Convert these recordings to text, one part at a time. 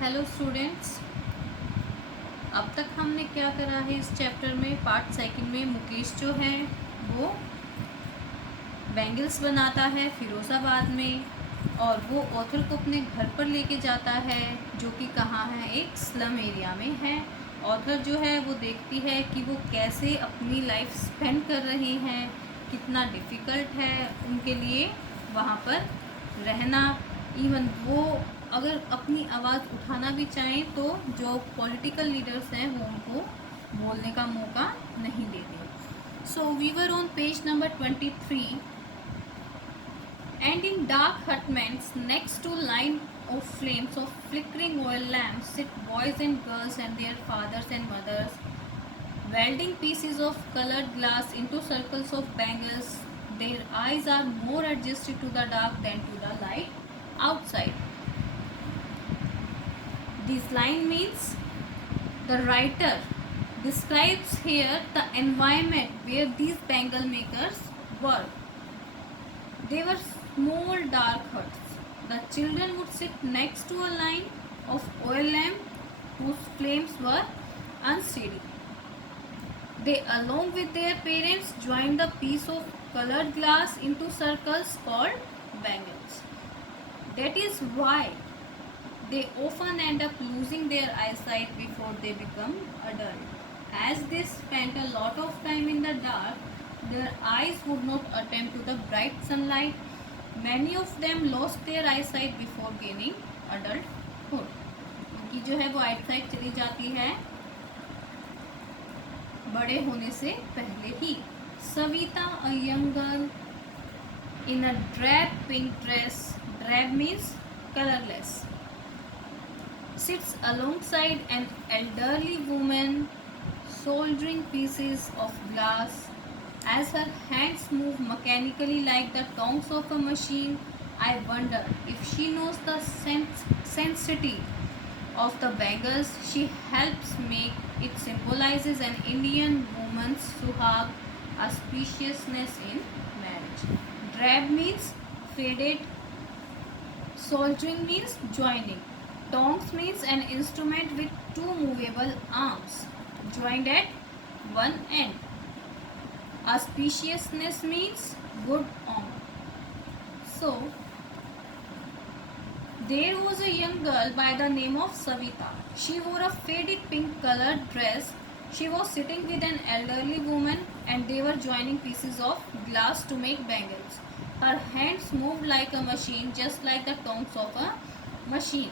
Hello students. अब तक हमने क्या करा है इस चैप्टर में? पार्ट सेकंड में मुकेश जो है वो बैंगल्स बनाता है फिरोज़ाबाद में, और वो ऑथर को अपने घर पर लेके जाता है, जो कि कहाँ है, एक स्लम एरिया में है। ऑथर जो है वो देखती है कि वो कैसे अपनी लाइफ स्पेंड कर रहे हैं, कितना डिफ़िकल्ट है उनके लिए वहाँ पर रहना। इवन वो अगर अपनी आवाज़ उठाना भी चाहें तो जो पॉलिटिकल लीडर्स हैं वो उनको बोलने का मौका नहीं देते। So we were on page number 23, and in dark hutments next to line of flames of flickering oil lamps sit boys and girls and their fathers and mothers, welding pieces of colored glass into circles of bangles. Their eyes are more adjusted to the dark than to the light outside. This line means the writer describes here the environment where these bangle makers work. They were small dark huts. The children would sit next to a line of oil lamps whose flames were unsteady. They, along with their parents, joined the piece of colored glass into circles called bangles. That is why they often end up losing their eyesight before they become adult. As they spent a lot of time in the dark, their eyes would not attend to the bright sunlight. Many of them lost their eyesight before gaining adulthood. उनकी जो है वो eyesight चली जाती है बड़े होने से पहले ही. Savita, a young girl in a drab pink dress, drab means colorless, sits alongside an elderly woman soldering pieces of glass. As her hands move mechanically like the tongs of a machine, I wonder if she knows the sensitivity of the bangles she helps make. It symbolizes an Indian woman's suhag, auspiciousness in marriage. Drab means faded. Soldering means joining. Tongs means an instrument with two movable arms joined at one end. Auspiciousness means good omen. So, there was a young girl by the name of Savita. She wore a faded pink colored dress. She was sitting with an elderly woman and they were joining pieces of glass to make bangles. Her hands moved like a machine, just like the tongs of a machine.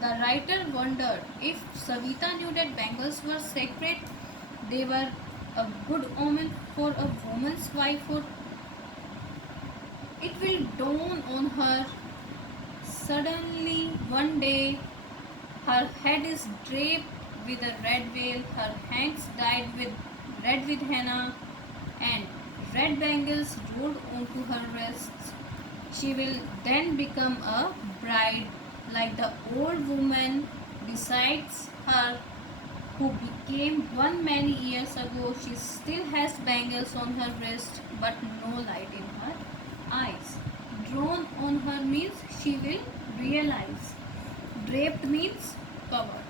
The writer wondered if Savita knew that bangles were sacred, they were a good omen for a woman's wifehood. It will dawn on her suddenly one day. Her head is draped with a red veil, her hands dyed with red with henna, and red bangles rolled onto her wrists. She will then become a bride like the old woman besides her who became one many years ago. She still has bangles on her wrist but no light in her eyes. Drawn on her means she will realize. Draped means covered.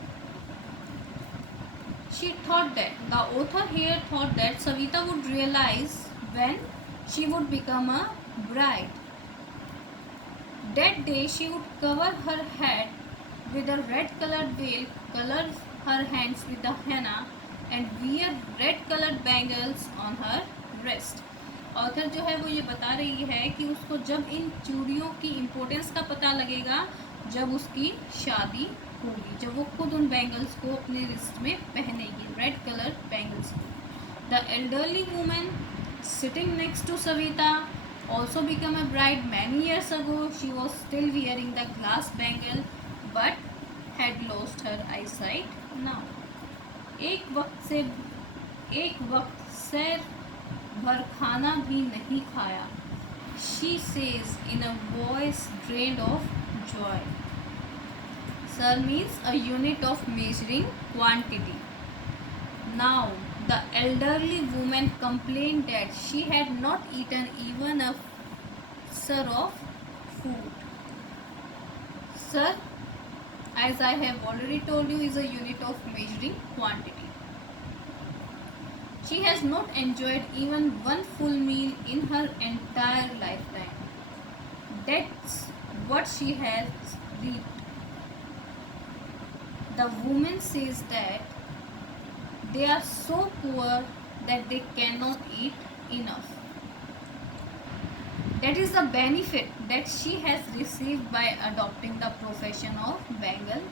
She thought that, the author here thought that Savita would realize when she would become a bride. That day she would cover her head with a red colored veil, color her hands with the henna, and wear red colored bangles on her wrist. Author जो है वो ये बता रही है कि उसको जब इन चूड़ियों की इम्पोर्टेंस का पता लगेगा जब उसकी शादी होगी, जब वो खुद उन बैंगल्स को अपने रिस्ट में पहनेगी, रेड कलर बैंगल्स को. The elderly woman sitting next to Savita also became a bride many years ago. She was still wearing the glass bangle but had lost her eyesight now. एक वक्त सैर भर खाना भी नहीं खाया. She says in a voice drained of joy. Sir means a unit of measuring quantity. Now the elderly woman complained that she had not eaten even a sir of food. Sir as I have already told you, is a unit of measuring quantity. She has not enjoyed even one full meal in her entire lifetime. That's what she has reaped. The woman says that they are so poor that they cannot eat enough. That is the benefit that she has received by adopting the profession of bangle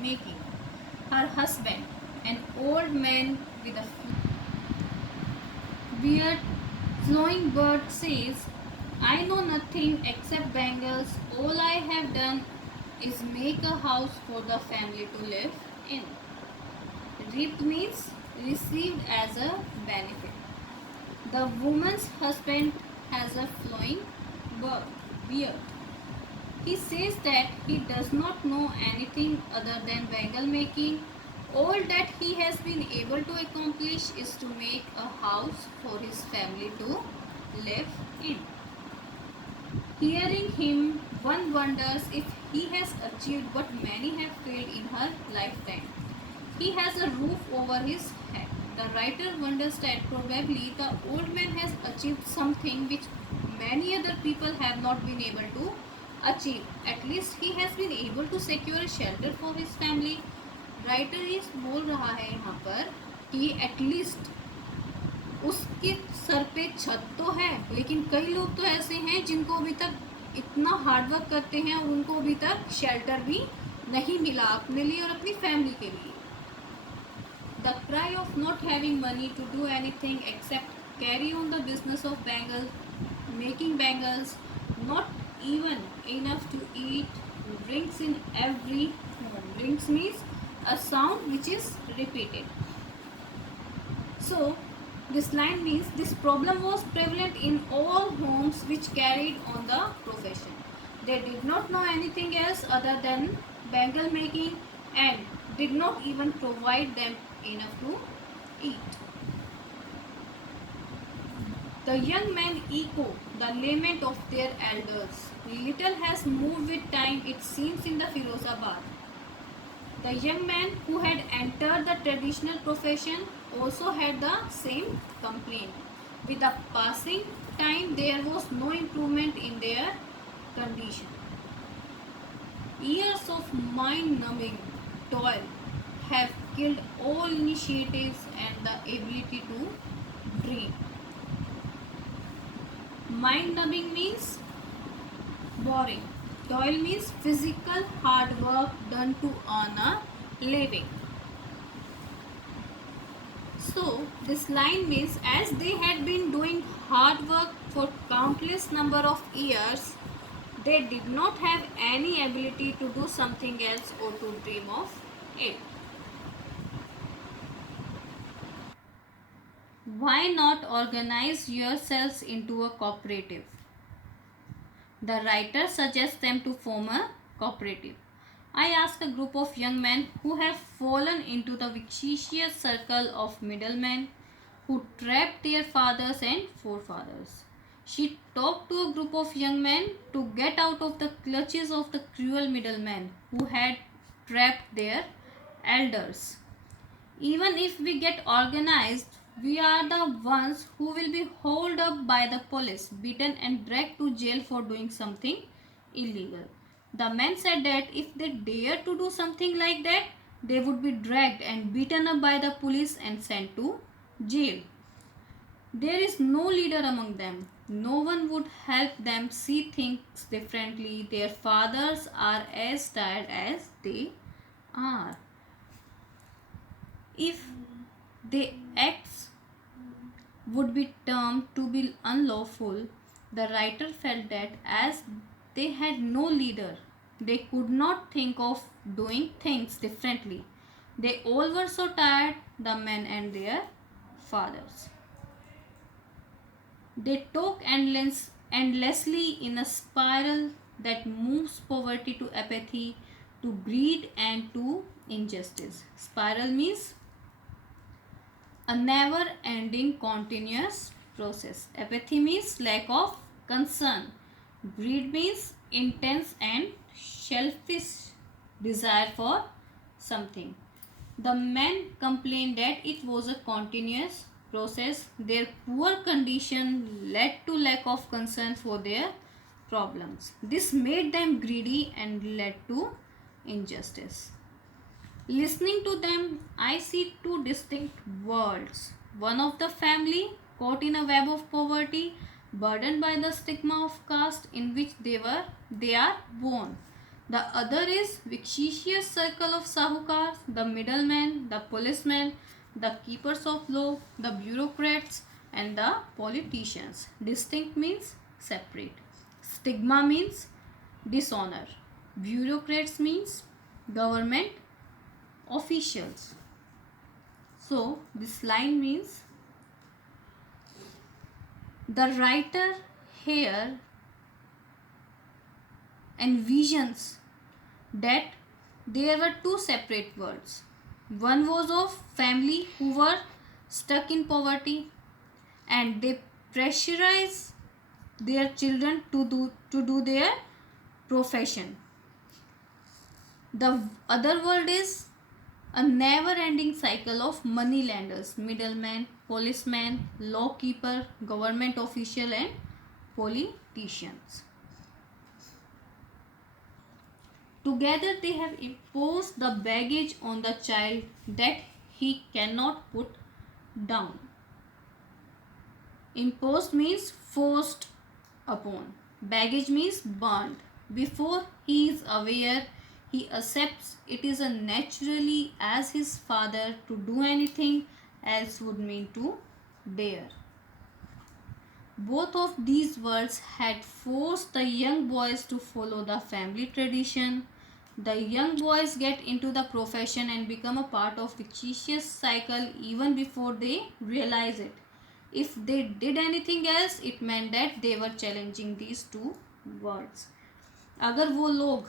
making. Her husband, an old man with a beard, flowing bird, says, I know nothing except bangles. All I have done is make a house for the family to live in. Reaped means received as a benefit. The woman's husband has a flowing beard. He says that he does not know anything other than bangle making. All that he has been able to accomplish is to make a house for his family to live in. Hearing him, one wonders if he has achieved what many have failed in her lifetime. He has a roof over his head. The writer wonders that probably the old man has achieved something which many other people have not been able to achieve. At least he has been able to secure a shelter for his family. Writer ये बोल रहा है यहाँ पर कि at least उसके sir पे छत तो है, लेकिन कई लोग तो ऐसे हैं जिनको अभी तक इतना हार्डवर्क करते हैं और उनको अभी तक शेल्टर भी नहीं मिला अपने लिए और अपनी फैमिली के लिए. The cry of not having money to do anything except carry on the business of making bangles, not even enough to eat, rings in every home. Rings means a sound which is repeated. So this line means this problem was prevalent in all homes which carried on the profession. They did not know anything else other than bangle making and did not even provide them enough to eat. The young men echo the lament of their elders. Little has moved with time, it seems, in the Firozabad. The young man who had entered the traditional profession also had the same complaint. With the passing time, there was no improvement in their condition. Years of mind-numbing toil have killed all initiatives and the ability to dream. Mind-numbing means boring. Toil means physical hard work done to earn a living. So this line means as they had been doing hard work for countless number of years, they did not have any ability to do something else or to dream of it. Why not organize yourselves into a cooperative? The writer suggests them to form a cooperative. I ask a group of young men who have fallen into the vicious circle of middlemen who trapped their fathers and forefathers. She talked to a group of young men to get out of the clutches of the cruel middlemen who had trapped their elders. Even if we get organized, we are the ones who will be hauled up by the police, beaten and dragged to jail for doing something illegal. The men said that if they dared to do something like that, they would be dragged and beaten up by the police and sent to jail. There is no leader among them. No one would help them see things differently. Their fathers are as tired as they are. If they acts would be termed to be unlawful, the writer felt that as they had no leader, they could not think of doing things differently. They all were so tired, the men and their fathers. They talk endlessly in a spiral that moves poverty to apathy, to greed and to injustice. Spiral means a never ending continuous process. Apathy means lack of concern. Greed means intense and selfish desire for something. The men complained that it was a continuous process. Their poor condition led to lack of concern for their problems. This made them greedy and led to injustice. Listening to them, I see two distinct worlds. One of the family caught in a web of poverty, burdened by the stigma of caste in which they are born. The other is vicious circle of sahukars, the middlemen, the policemen, the keepers of law, the bureaucrats, and the politicians. Distinct means separate. Stigma means dishonor. Bureaucrats means government officials. So this line means the writer here envisions that there were two separate worlds. One was of family who were stuck in poverty and they pressurize their children to do their profession. The other world is a never ending cycle of money lenders, middlemen, policemen, law keeper, government official and politicians. Together they have imposed the baggage on the child that he cannot put down. Imposed means forced upon. Baggage means burned. Before he is aware, he accepts it is a naturally as his father to do anything else would mean to dare. Both of these words had forced the young boys to follow the family tradition. The young boys get into the profession and become a part of vicious cycle even before they realize it. If they did anything else, it meant that they were challenging these two words. अगर वो लोग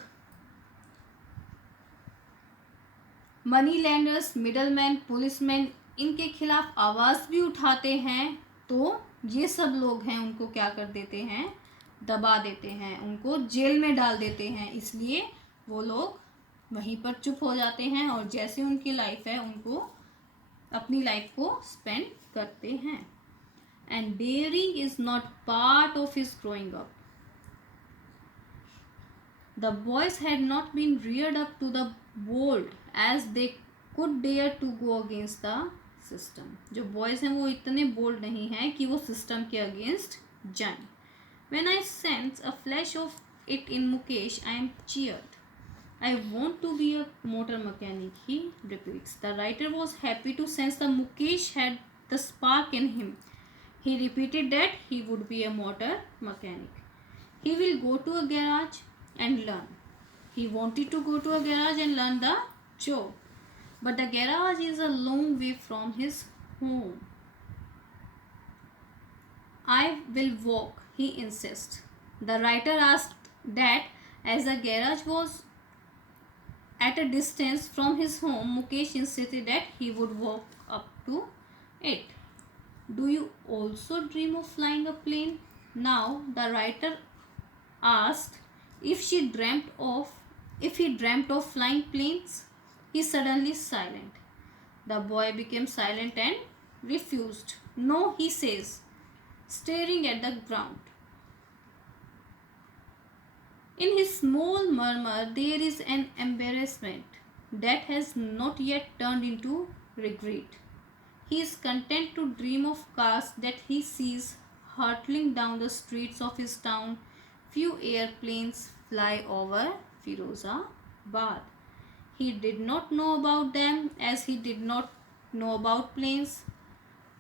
money landers, middleman, policeman इनके खिलाफ आवाज़ भी उठाते हैं तो ये सब लोग हैं उनको क्या कर देते हैं, दबा देते हैं, उनको जेल में डाल देते हैं. इसलिए वो लोग वहीं पर चुप हो जाते हैं और जैसे उनकी लाइफ है उनको अपनी लाइफ को स्पेंड करते हैं. And daring is not part of his growing up. The boys had not been reared up to the bold as they could dare to go against the system. जो boys हैं वो इतने bold नहीं हैं कि वो system के against जाएं. When I sense a flash of it in Mukesh, I am cheered. I want to be a motor mechanic, he repeats. The writer was happy to sense that Mukesh had the spark in him. He repeated that he would be a motor mechanic. He will go to a garage and learn. He wanted to go to a garage and learn the job, but the garage is a long way from his home. I will walk, he insists. The writer asked that as the garage was at a distance from his home, Mukesh insisted that he would walk up to it. Do you also dream of flying a plane? Now the writer asked if he dreamt of flying planes. He suddenly silent. The boy became silent and refused. No, he says, staring at the ground. In his small murmur there is an embarrassment that has not yet turned into regret. He is content to dream of cars that he sees hurtling down the streets of his town. Few airplanes fly over Firozabad. He did not know about them as he did not know about planes.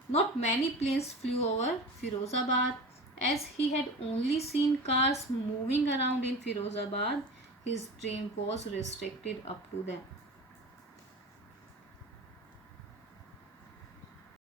Not many planes flew over Firozabad as he had only seen cars moving around in Firozabad. His dream was restricted up to them.